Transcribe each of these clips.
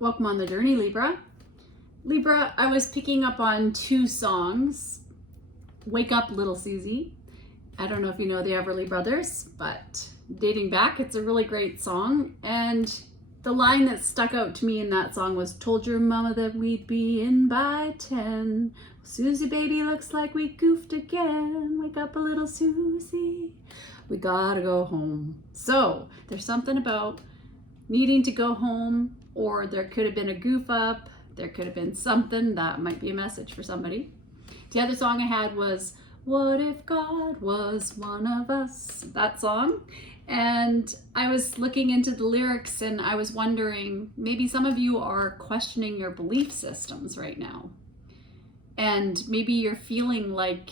Welcome on the journey, Libra. Libra, I was picking up on two songs. Wake Up, Little Susie. I don't know if you know the Everly Brothers, but dating back, it's a really great song. And the line that stuck out to me in that song was, told your mama that we'd be in by 10. Susie, baby, looks like we goofed again. Wake up, a little Susie. We gotta go home. So there's something about needing to go home, or there could have been a goof up. There could have been something that might be a message for somebody. The other song I had was, What If God Was One of Us? That song. And I was looking into the lyrics and I was wondering, maybe some of you are questioning your belief systems right now. And maybe you're feeling like,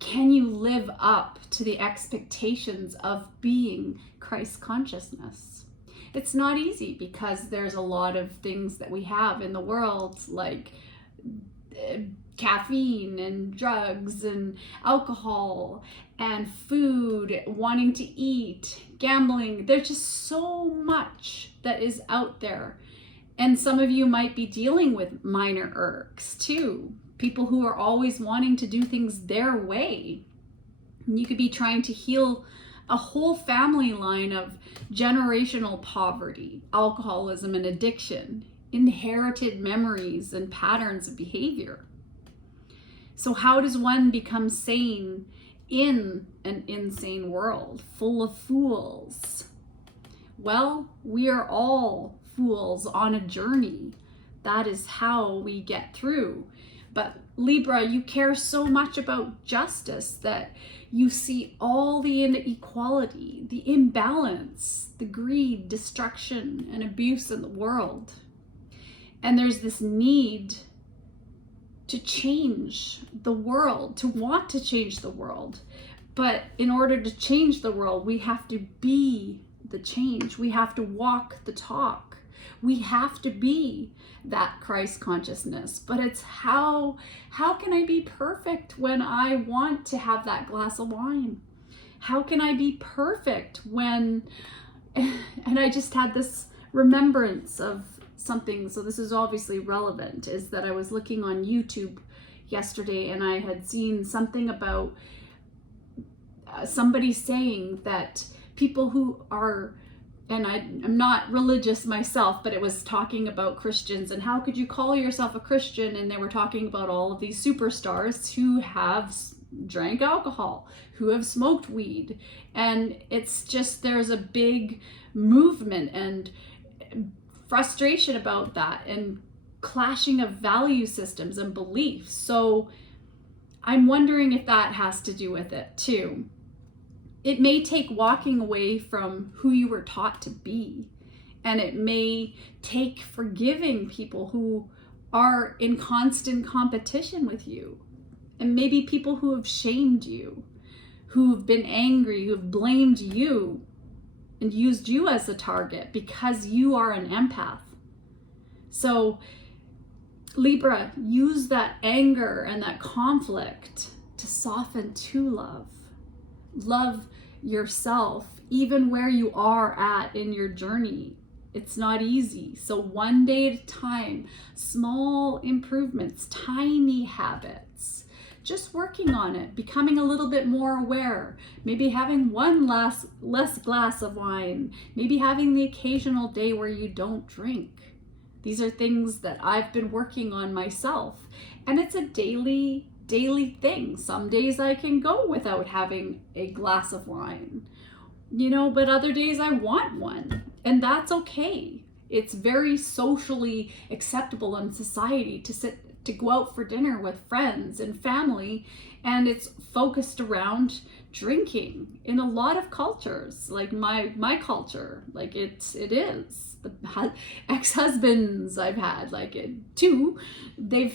can you live up to the expectations of being Christ consciousness? It's not easy because there's a lot of things that we have in the world, like caffeine and drugs and alcohol and food, wanting to eat, gambling. There's just so much that is out there. And some of you might be dealing with minor irks too. People who are always wanting to do things their way. You could be trying to heal a whole family line of generational poverty, alcoholism and addiction, inherited memories and patterns of behavior. So how does one become sane in an insane world full of fools? Well, we are all fools on a journey. That is how we get through. But Libra, you care so much about justice that you see all the inequality, the imbalance, the greed, destruction, and abuse in the world. And there's this need to change the world, to want to change the world. But in order to change the world, we have to be the change. We have to walk the talk. We have to be that Christ consciousness. But it's how can I be perfect when I want to have that glass of wine? How can I be perfect when, and I just had this remembrance of something, so this is obviously relevant, is that I was looking on YouTube yesterday and I had seen something about somebody saying that people who are, and I'm not religious myself, but it was talking about Christians and how could you call yourself a Christian? And they were talking about all of these superstars who have drank alcohol, who have smoked weed. And it's just, there's a big movement and frustration about that and clashing of value systems and beliefs. So I'm wondering if that has to do with it too. It may take walking away from who you were taught to be, and it may take forgiving people who are in constant competition with you, and maybe people who have shamed you, who've been angry, who've blamed you and used you as a target because you are an empath. So Libra, use that anger and that conflict to soften to love. Love yourself, even where you are at in your journey. It's not easy. So one day at a time, small improvements, tiny habits, just working on it, becoming a little bit more aware, maybe having one less glass of wine, maybe having the occasional day where you don't drink. These are things that I've been working on myself, and it's a daily thing. Some days I can go without having a glass of wine, but other days I want one, and that's okay. It's very socially acceptable in society to go out for dinner with friends and family, and it's focused around drinking in a lot of cultures, like my culture, like it is. The ex-husbands I've had, like it too, the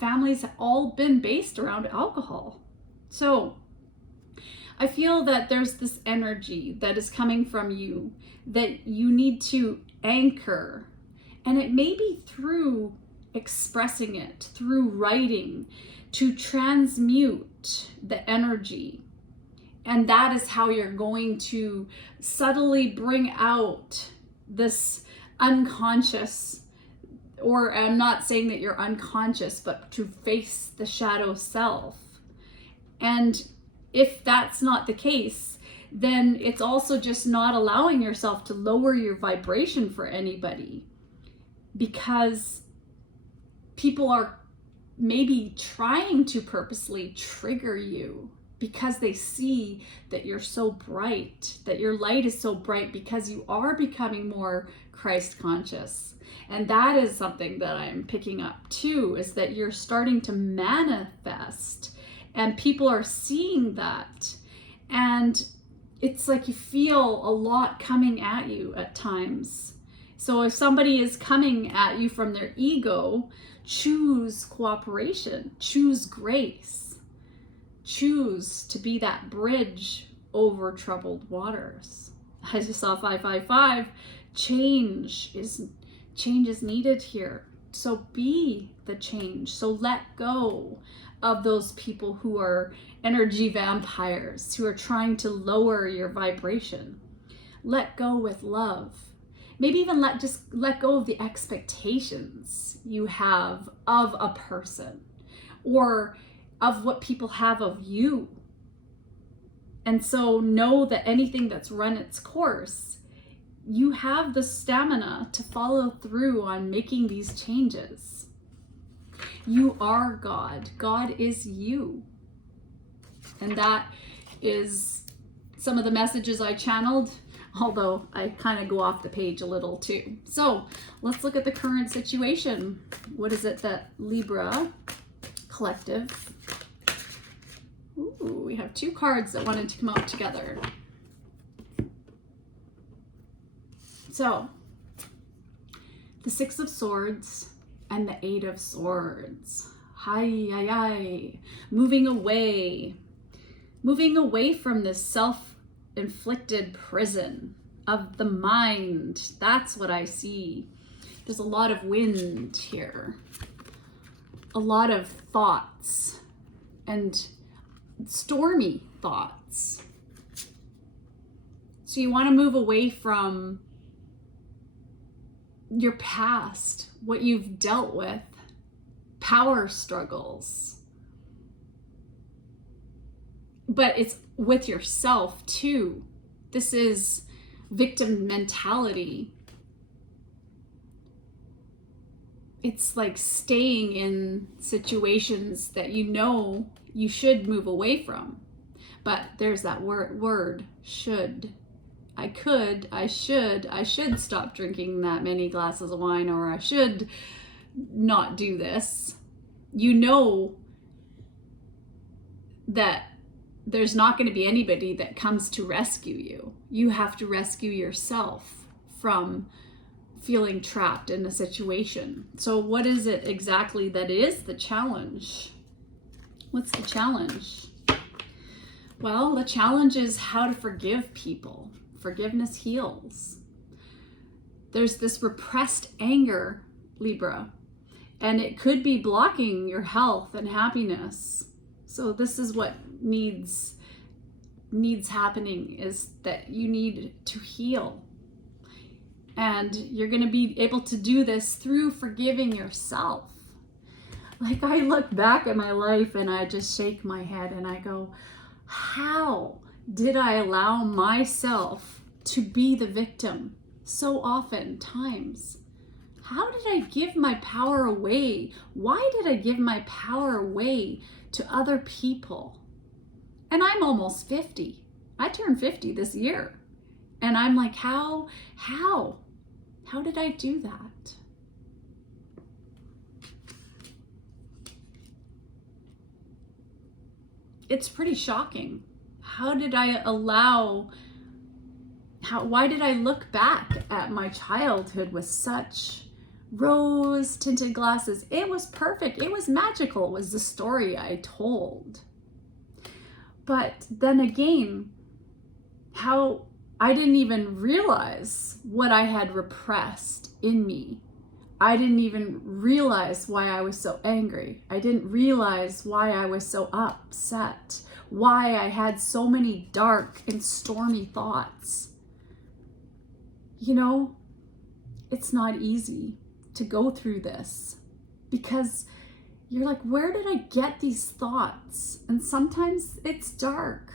families have all been based around alcohol. So I feel that there's this energy that is coming from you that you need to anchor, and it may be through expressing it, through writing, to transmute the energy. And that is how you're going to subtly bring out this unconscious, or I'm not saying that you're unconscious, but to face the shadow self. And if that's not the case, then it's also just not allowing yourself to lower your vibration for anybody, because people are maybe trying to purposely trigger you because they see that you're so bright, that your light is so bright, because you are becoming more Christ conscious. And that is something that I'm picking up too, is that you're starting to manifest and people are seeing that. And it's like you feel a lot coming at you at times. So if somebody is coming at you from their ego, choose cooperation, choose grace, choose to be that bridge over troubled waters. I just saw 555. Change is needed here. So be the change. So let go of those people who are energy vampires, who are trying to lower your vibration. Let go with love. Maybe even let go of the expectations you have of a person or of what people have of you. And so know that anything that's run its course, you have the stamina to follow through on making these changes. You are God. God is you. And that is some of the messages I channeled, although I kind of go off the page a little too. So let's look at the current situation. What is it that Libra collective? Ooh, we have two cards that wanted to come out together. So the Six of Swords and the Eight of Swords. Hi, hi, hi. Moving away from this self-inflicted prison of the mind. That's what I see. There's a lot of wind here, a lot of thoughts and stormy thoughts. So you want to move away from your past, what you've dealt with, power struggles. But it's with yourself too. This is victim mentality. It's like staying in situations that you know you should move away from. But there's that word, should. I should stop drinking that many glasses of wine, or I should not do this. You know that there's not going to be anybody that comes to rescue you. You have to rescue yourself from feeling trapped in a situation. So what is it exactly that is the challenge? What's the challenge? Well, the challenge is how to forgive people. Forgiveness heals. There's this repressed anger, Libra, and it could be blocking your health and happiness. So this is what needs happening, is that you need to heal. And you're going to be able to do this through forgiving yourself. Like, I look back at my life and I just shake my head and I go, how did I allow myself to be the victim so often times? How did I give my power away? Why did I give my power away to other people? And I'm almost 50. I turned 50 this year. And I'm like, how did I do that? It's pretty shocking. How did I why did I look back at my childhood with such rose tinted glasses? It was perfect. It was magical, was the story I told. But then again, how I didn't even realize what I had repressed in me. I didn't even realize why I was so angry. I didn't realize why I was so upset, why I had so many dark and stormy thoughts. You know, it's not easy to go through this, because you're like, where did I get these thoughts? And sometimes it's dark.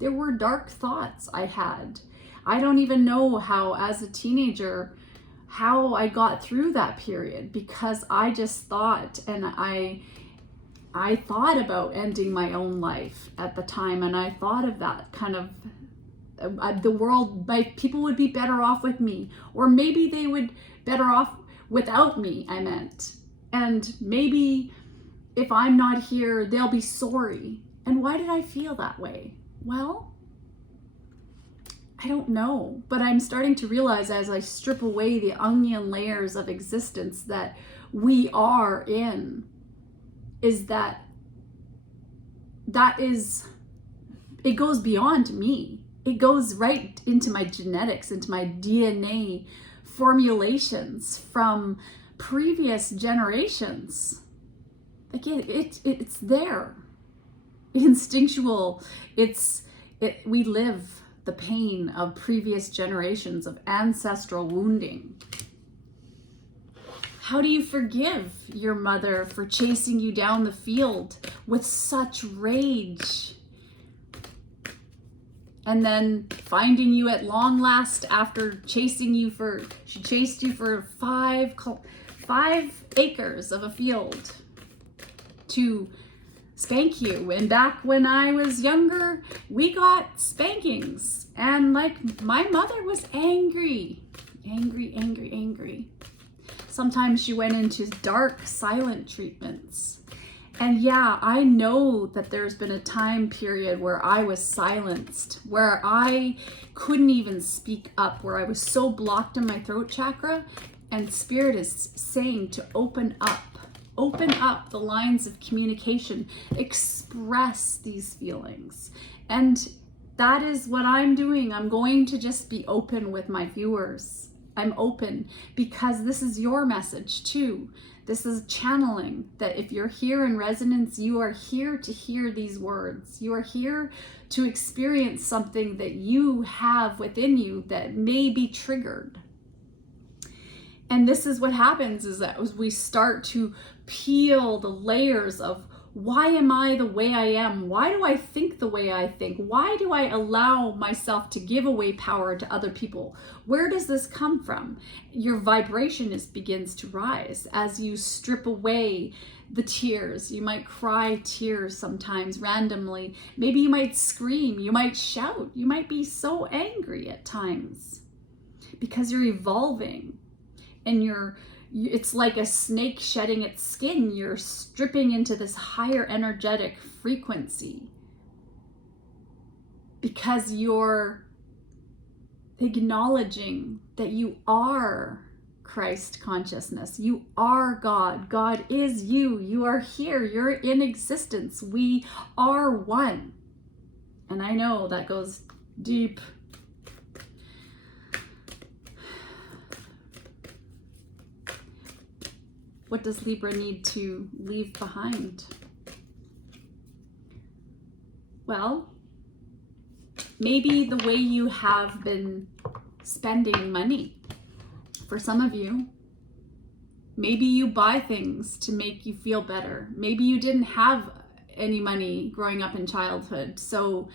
There were dark thoughts I had. I don't even know how, as a teenager, how I got through that period, because I just thought, and I thought about ending my own life at the time, and I thought of that kind of, the world, people would be better off with me, or maybe they would better off without me, I meant. And maybe if I'm not here, they'll be sorry. And why did I feel that way? Well, I don't know, but I'm starting to realize as I strip away the onion layers of existence that we are in, is that it goes beyond me. It goes right into my genetics, into my DNA formulations from previous generations. Like it's there, instinctual. We live the pain of previous generations of ancestral wounding. How do you forgive your mother for chasing you down the field with such rage, and then finding you at long last after she chased you for 5 acres of a field to spank you? And back when I was younger, we got spankings, and like, my mother was angry. Sometimes she went into dark, silent treatments. And yeah, I know that there's been a time period where I was silenced, where I couldn't even speak up, where I was so blocked in my throat chakra, and Spirit is saying to open up the lines of communication, express these feelings. And that is what I'm doing. I'm going to just be open with my viewers. I'm open because this is your message too. This is channeling, that if you're here in resonance, you are here to hear these words. You are here to experience something that you have within you that may be triggered. And this is what happens, is that as we start to peel the layers of, why am I the way I am? Why do I think the way I think? Why do I allow myself to give away power to other people? Where does this come from? Your vibration begins to rise as you strip away the tears. You might cry tears sometimes randomly. Maybe you might scream. You might shout. You might be so angry at times because you're evolving, and it's like a snake shedding its skin. You're stripping into this higher energetic frequency because you're acknowledging that you are Christ consciousness. You are God. God is you. You are here. You're in existence. We are one. And I know that goes deep. What does Libra need to leave behind? Well, maybe the way you have been spending money. For some of you, maybe you buy things to make you feel better. Maybe you didn't have any money growing up in childhood, so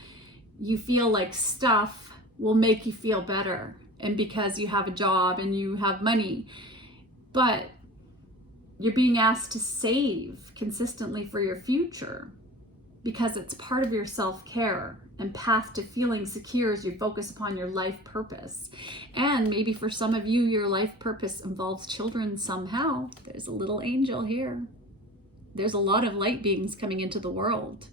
you feel like stuff will make you feel better, and because you have a job and you have money. But you're being asked to save consistently for your future because it's part of your self-care and path to feeling secure as you focus upon your life purpose. And maybe for some of you, your life purpose involves children somehow. There's a little angel here. There's a lot of light beings coming into the world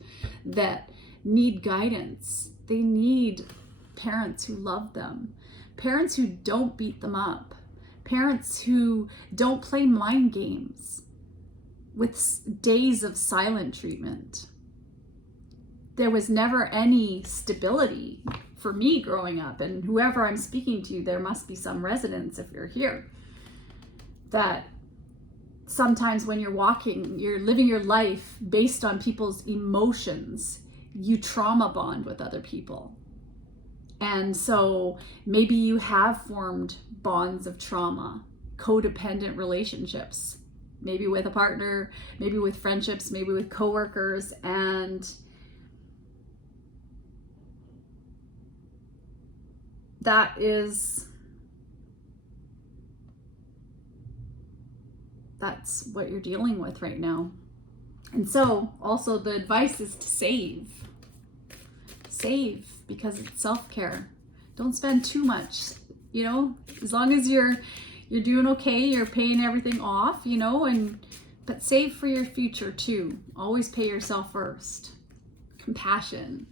that need guidance. They need parents who love them, parents who don't beat them up, parents who don't play mind games with days of silent treatment. There was never any stability for me growing up, and whoever I'm speaking to, there must be some resonance if you're here, that sometimes when you're walking, you're living your life based on people's emotions. You trauma bond with other people. And so maybe you have formed bonds of trauma, codependent relationships, maybe with a partner, maybe with friendships, maybe with coworkers, and that's what you're dealing with right now. And so also the advice is to save, because it's self-care. Don't spend too much, as long as you're doing okay, you're paying everything off, but save for your future too. Always pay yourself first. Compassion.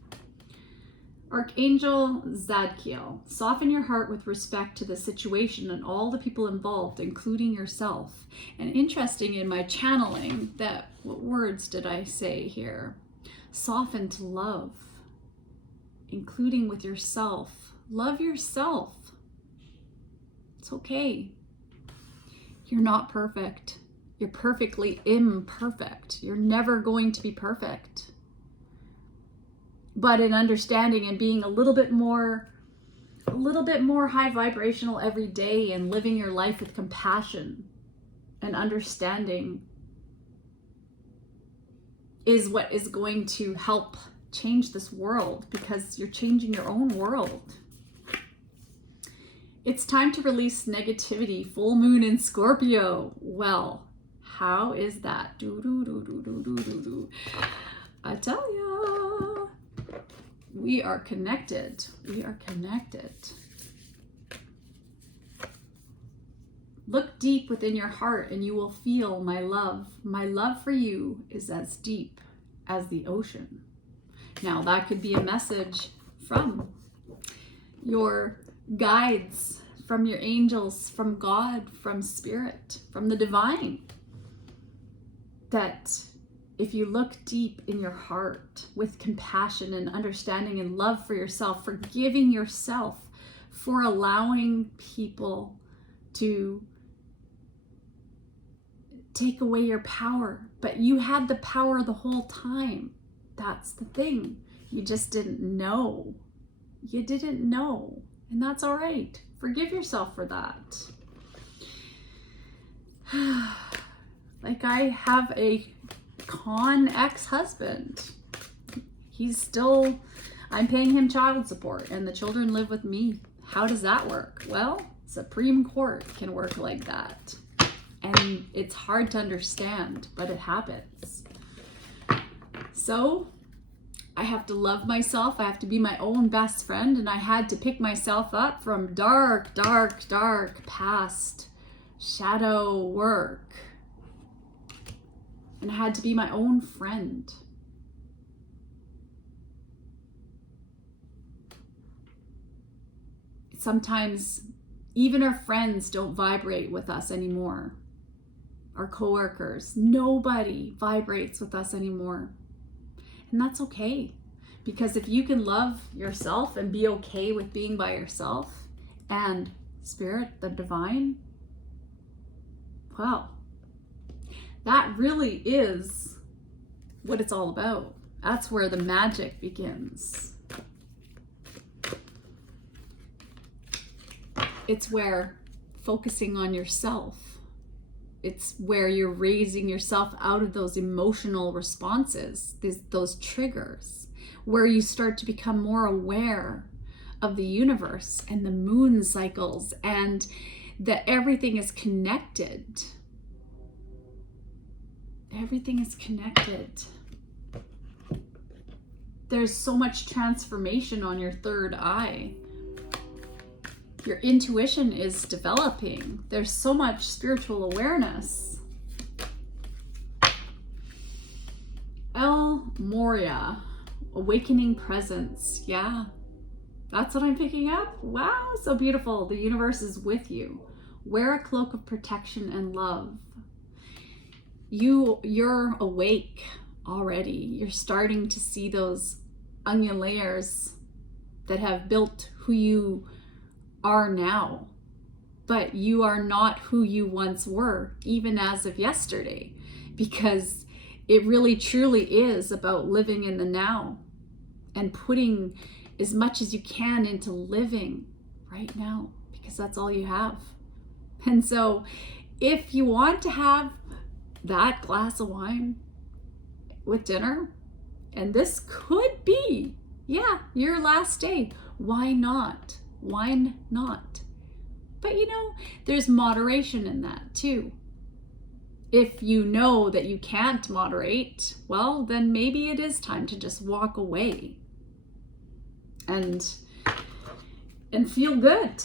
Archangel Zadkiel, soften your heart with respect to the situation and all the people involved, including yourself. And interesting in my channeling, what words did I say here? Soften to love, including with yourself. Love yourself. It's okay. You're not perfect. You're perfectly imperfect. You're never going to be perfect. But in understanding and being a little bit more high vibrational every day and living your life with compassion and understanding is what is going to help change this world, because you're changing your own world. It's time to release negativity. Full moon in Scorpio. Well, how is that? I tell ya. We are connected. We are connected. Look deep within your heart and you will feel my love. My love for you is as deep as the ocean. Now that could be a message from your guides, from your angels, from God, from spirit, from the divine. That if you look deep in your heart with compassion and understanding and love for yourself, forgiving yourself for allowing people to take away your power, but you had the power the whole time. That's the thing. You just didn't know. You didn't know, and that's all right. Forgive yourself for that. Like, I have a con ex-husband. I'm paying him child support and the children live with me. How does that work? Well, Supreme Court can work like that. And it's hard to understand, but it happens. So I have to love myself. I have to be my own best friend. And I had to pick myself up from dark, dark, dark past shadow work. And I had to be my own friend. Sometimes even our friends don't vibrate with us anymore. Our coworkers, nobody vibrates with us anymore. And that's okay. Because if you can love yourself and be okay with being by yourself and spirit, the divine, well, that really is what it's all about. That's where the magic begins. It's where focusing on yourself, it's where you're raising yourself out of those emotional responses, those triggers, where you start to become more aware of the universe and the moon cycles and that everything is connected. Everything is connected. There's so much transformation on your third eye. Your intuition is developing. There's so much spiritual awareness. El Moria, awakening presence. Yeah, that's what I'm picking up. Wow, so beautiful. The universe is with you. Wear a cloak of protection and love. You're awake already. You're starting to see those onion layers that have built who you are now, but you are not who you once were, even as of yesterday, because it really truly is about living in the now and as much as you can into living right now, because that's all you have. And so if you want to have that glass of wine with dinner, and this could be, yeah, your last day, why not? Why not? But you know, there's moderation in that too. If you know that you can't moderate, well, then maybe it is time to just walk away and feel good.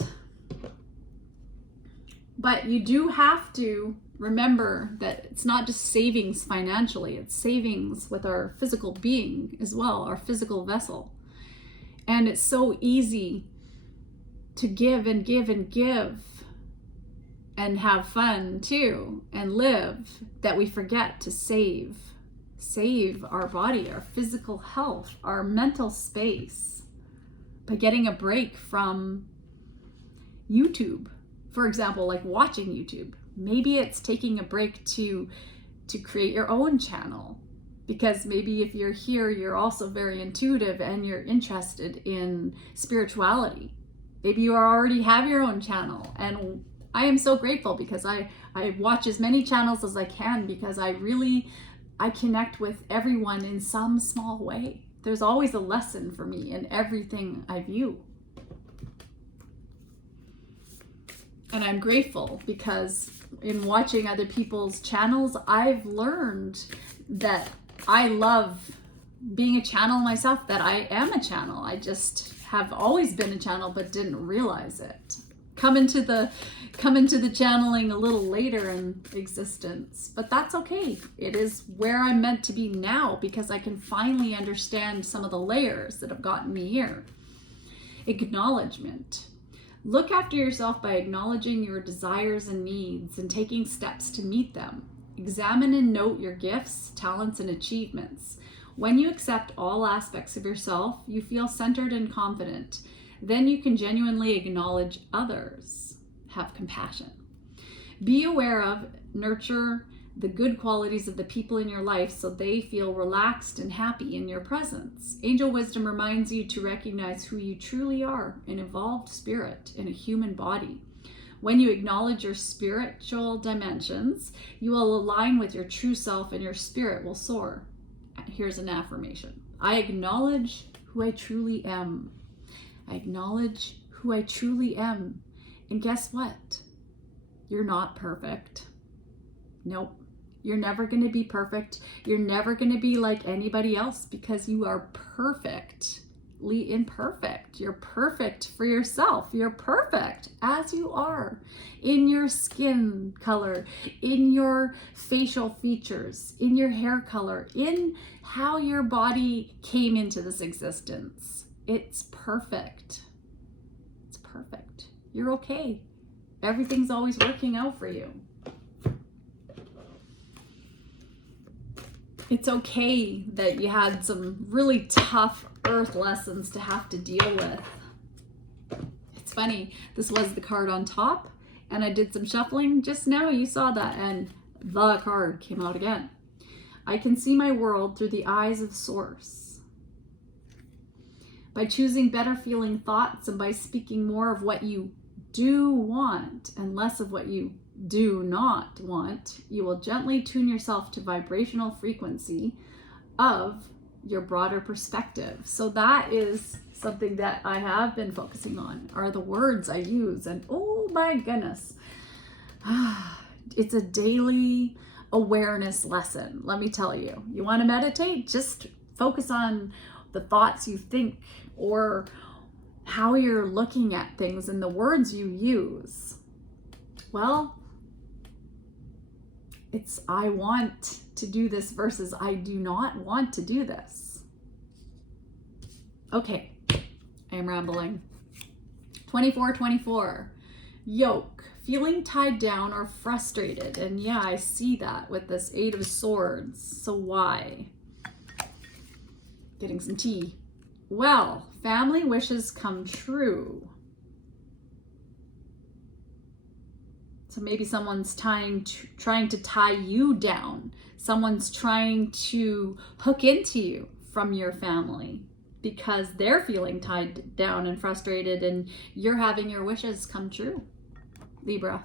But you do have to remember that it's not just savings financially, it's savings with our physical being as well, our physical vessel. And it's so easy to give and give and give and have fun too and live that we forget to save our body, our physical health, our mental space by getting a break from YouTube. For example, like watching YouTube. Maybe it's taking a break to create your own channel, because maybe if you're here, you're also very intuitive and you're interested in spirituality. Maybe you already have your own channel, and I am so grateful because I watch as many channels as I can, because I connect with everyone in some small way. There's always a lesson for me in everything I view. And I'm grateful because in watching other people's channels, I've learned that I love being a channel myself, that I am a channel. I just have always been a channel, but didn't realize it. Come into the channeling a little later in existence, but that's okay. It is where I'm meant to be now, because I can finally understand some of the layers that have gotten me here. Acknowledgement. Look after yourself by acknowledging your desires and needs and taking steps to meet them. Examine and note your gifts, talents, and achievements. When you accept all aspects of yourself, you feel centered and confident. Then you can genuinely acknowledge others. Have compassion. Be aware of, nurture the good qualities of the people in your life so they feel relaxed and happy in your presence. Angel wisdom reminds you to recognize who you truly are, an evolved spirit in a human body. When you acknowledge your spiritual dimensions, you will align with your true self and your spirit will soar. Here's an affirmation. I acknowledge who I truly am. I acknowledge who I truly am. And guess what? You're not perfect. Nope. You're never going to be perfect. You're never going to be like anybody else, because you are perfectly imperfect. You're perfect for yourself. You're perfect as you are, in your skin color, in your facial features, in your hair color, in how your body came into this existence. It's perfect. It's perfect. You're okay. Everything's always working out for you. It's okay that you had some really tough earth lessons to have to deal with. It's funny, this was the card on top, and I did some shuffling just now. You saw that, and the card came out again. I can see my world through the eyes of Source. By choosing better feeling thoughts and by speaking more of what you do want and less of what you do not want, you will gently tune yourself to vibrational frequency of your broader perspective. So that is something that I have been focusing on, are the words I use. And oh my goodness, it's a daily awareness lesson. Let me tell you, you want to meditate? Just focus on the thoughts you think, or how you're looking at things and the words you use. Well, it's I want to do this versus I do not want to do this. Okay, I am rambling. 2424, yoke, feeling tied down or frustrated. And yeah, I see that with this 8 of Swords. So why? Getting some tea. Well, family wishes come true. So maybe someone's trying to tie you down. Someone's trying to hook into you from your family because they're feeling tied down and frustrated, and you're having your wishes come true, Libra.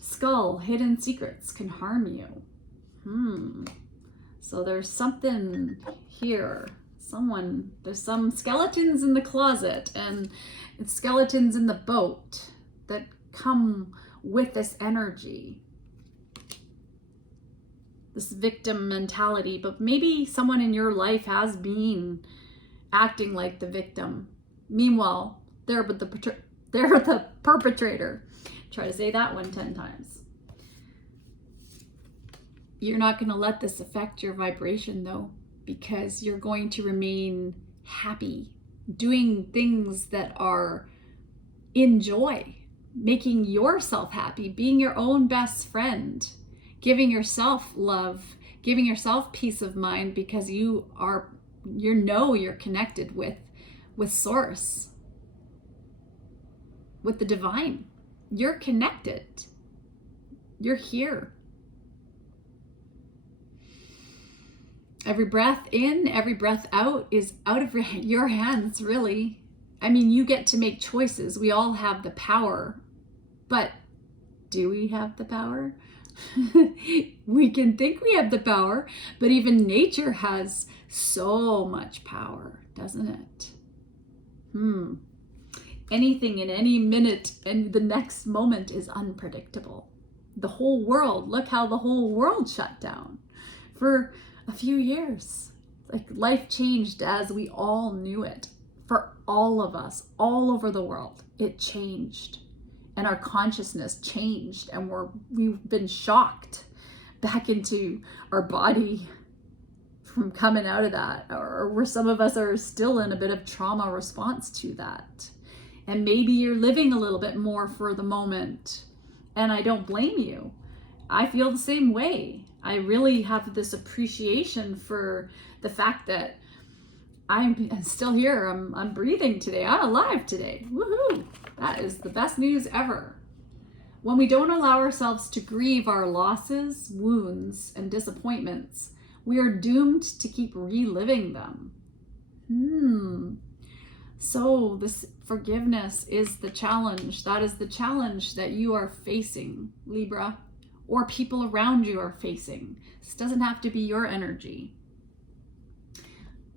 Skull, hidden secrets can harm you. So there's something here. There's some skeletons in the closet and skeletons in the boat that come with this energy, this victim mentality. But maybe someone in your life has been acting like the victim. Meanwhile, they're the perpetrator. Try to say that one 10 times. You're not going to let this affect your vibration though, because you're going to remain happy, doing things that are in joy, making yourself happy, being your own best friend, giving yourself love, giving yourself peace of mind, because you're connected with source, with the divine. You're connected. You're here. Every breath in, every breath out is out of your hands, really. I mean, you get to make choices. We all have the power, but do we have the power? We can think we have the power, but even nature has so much power, doesn't it? Anything in any minute and the next moment is unpredictable. The whole world, look how the whole world shut down for a few years. Like, life changed as we all knew it. For all of us, all over the world, it changed. And our consciousness changed, and we've been shocked back into our body from coming out of that, or where some of us are still in a bit of trauma response to that. And maybe you're living a little bit more for the moment, and I don't blame you. I feel the same way. I really have this appreciation for the fact that I'm still here. I'm breathing today. I'm alive today. Woohoo! That is the best news ever. When we don't allow ourselves to grieve our losses, wounds, and disappointments, we are doomed to keep reliving them. So this forgiveness is the challenge. That is the challenge that you are facing, Libra, or people around you are facing. This doesn't have to be your energy.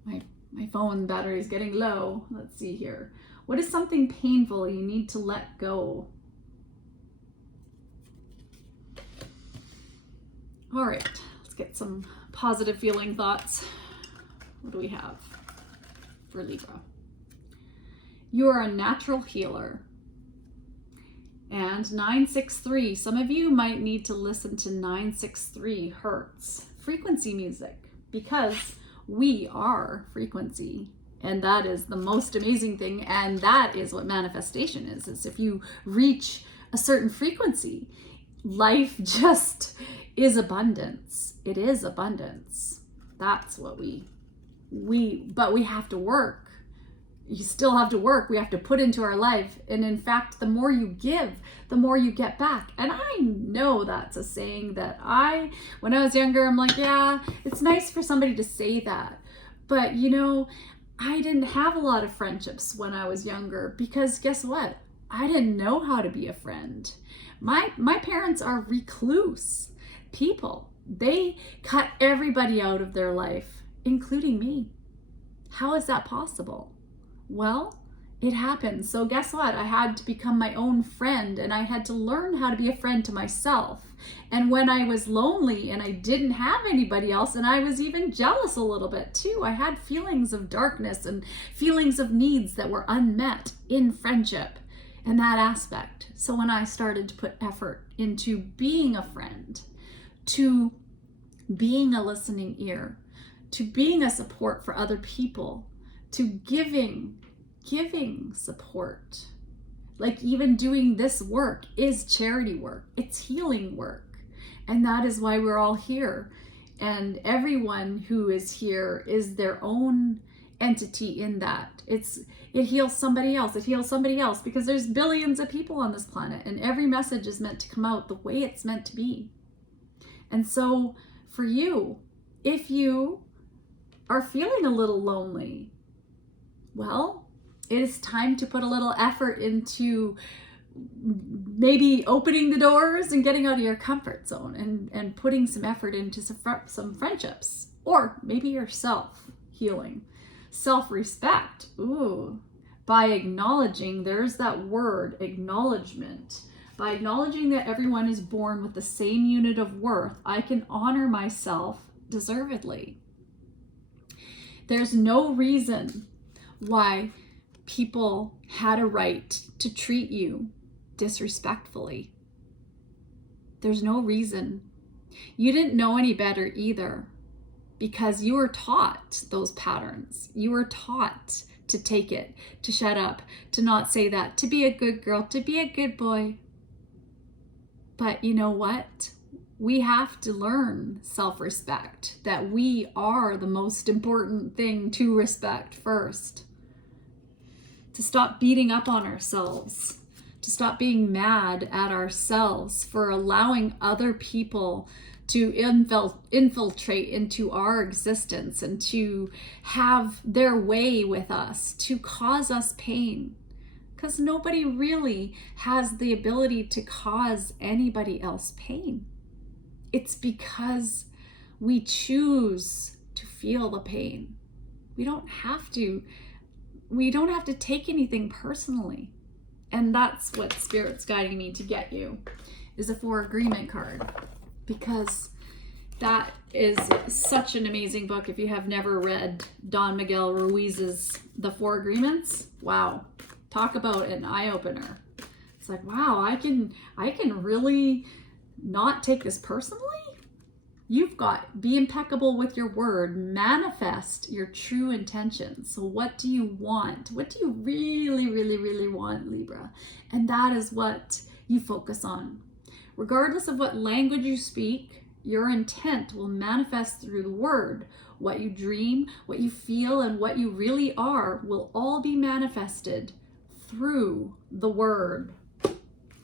My phone battery is getting low. Let's see here. What is something painful you need to let go? All right, let's get some positive feeling thoughts. What do we have for Libra? You are a natural healer. And 963, some of you might need to listen to 963 hertz frequency music, because we are frequency. And that is the most amazing thing. And that is what manifestation is if you reach a certain frequency, life just is abundance. It is abundance. That's what but we have to work. You still have to work. We have to put into our life. And in fact, the more you give, the more you get back. And I know that's a saying that when I was younger, I'm like, yeah, it's nice for somebody to say that. But I didn't have a lot of friendships when I was younger, because guess what? I didn't know how to be a friend. My parents are recluse people. They cut everybody out of their life, including me. How is that possible? Well, it happened. So guess what? I had to become my own friend, and I had to learn how to be a friend to myself. And when I was lonely and I didn't have anybody else, and I was even jealous a little bit too, I had feelings of darkness and feelings of needs that were unmet in friendship and that aspect. So when I started to put effort into being a friend, to being a listening ear, to being a support for other people, to giving support, like even doing this work is charity work. It's healing work. And that is why we're all here. And everyone who is here is their own entity in that. It heals somebody else. It heals somebody else, because there's billions of people on this planet, and every message is meant to come out the way it's meant to be. And so for you, if you are feeling a little lonely, well, it is time to put a little effort into maybe opening the doors and getting out of your comfort zone and putting some effort into some friendships, or maybe yourself healing. Self-respect. Ooh, by acknowledging, there's that word, acknowledgement. By acknowledging that everyone is born with the same unit of worth, I can honor myself deservedly. There's no reason why people had a right to treat you disrespectfully. There's no reason. You didn't know any better either, because you were taught those patterns. You were taught to take it, to shut up, to not say that, to be a good girl, to be a good boy. But you know what? We have to learn self-respect, that we are the most important thing to respect first. To stop beating up on ourselves, to stop being mad at ourselves for allowing other people to infiltrate into our existence and to have their way with us, to cause us pain. Because nobody really has the ability to cause anybody else pain. It's because we choose to feel the pain. We don't have to take anything personally. And that's what Spirit's guiding me to get you, is a 4 Agreement card. Because that is such an amazing book. If you have never read Don Miguel Ruiz's The 4 Agreements, wow, talk about an eye-opener. It's like, wow, I can really not take this personally. You've got, be impeccable with your word, manifest your true intentions. So what do you want? What do you really, really, really want, Libra? And that is what you focus on. Regardless of what language you speak, your intent will manifest through the word. What you dream, what you feel, and what you really are will all be manifested through the word.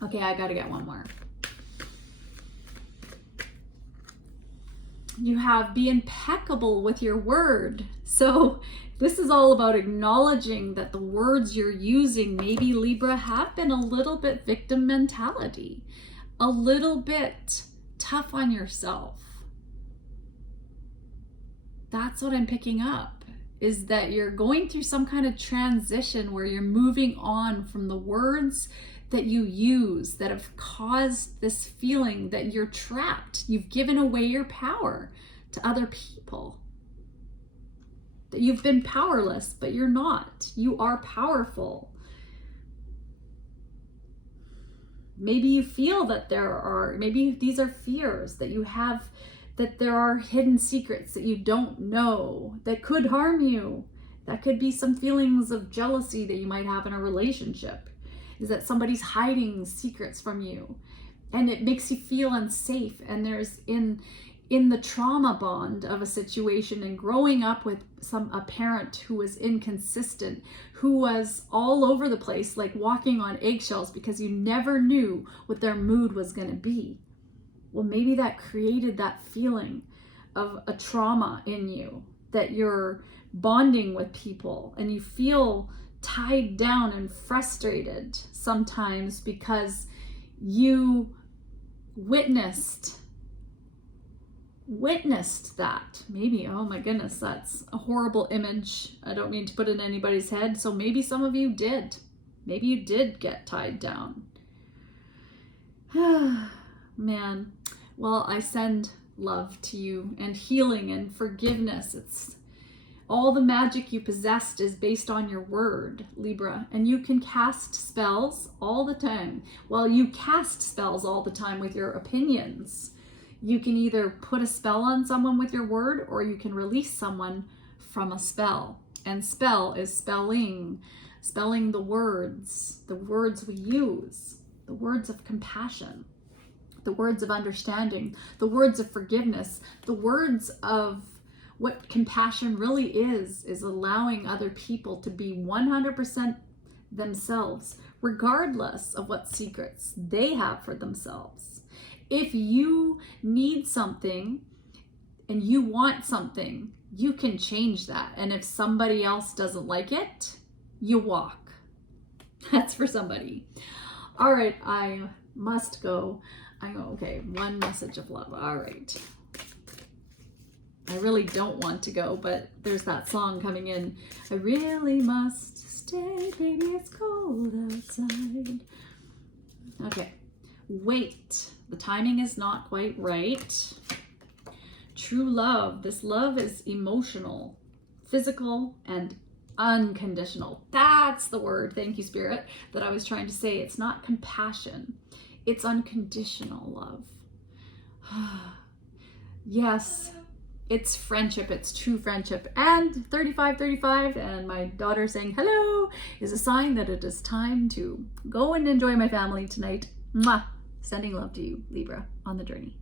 Okay, I gotta get one more. You have be impeccable with your word. So this is all about acknowledging that the words you're using, maybe Libra, have been a little bit victim mentality, a little bit tough on yourself. That's what I'm picking up, is that you're going through some kind of transition where you're moving on from the words that you use that have caused this feeling that you're trapped. You've given away your power to other people. That you've been powerless, but you're not. You are powerful. Maybe you feel that maybe these are fears that you have, that there are hidden secrets that you don't know that could harm you. That could be some feelings of jealousy that you might have in a relationship. Is that somebody's hiding secrets from you and it makes you feel unsafe. And there's in the trauma bond of a situation and growing up with a parent who was inconsistent, who was all over the place, like walking on eggshells because you never knew what their mood was going to be. Well, maybe that created that feeling of a trauma in you, that you're bonding with people and you feel tied down and frustrated sometimes because you witnessed that. Maybe, oh my goodness, that's a horrible image. I don't mean to put it in anybody's head. So maybe some of you did. Maybe you did get tied down. Man, well, I send love to you and healing and forgiveness. It's all the magic you possessed is based on your word, Libra, and you can cast spells all the time. Well, you cast spells all the time with your opinions. You can either put a spell on someone with your word, or you can release someone from a spell. And spell is spelling the words we use, the words of compassion, the words of understanding, the words of forgiveness, the words of what compassion really is allowing other people to be 100% themselves, regardless of what secrets they have for themselves. If you need something and you want something, you can change that. And if somebody else doesn't like it, you walk. That's for somebody. All right, I must go. Okay, one message of love. All right. I really don't want to go, but there's that song coming in. I really must stay, baby, it's cold outside. Okay, wait. The timing is not quite right. True love. This love is emotional, physical, and unconditional. That's the word, thank you, Spirit, that I was trying to say. It's not compassion. It's unconditional love. Yes, it's friendship. It's true friendship. And 35, and my daughter saying hello is a sign that it is time to go and enjoy my family tonight. Mwah! Sending love to you, Libra, on the journey.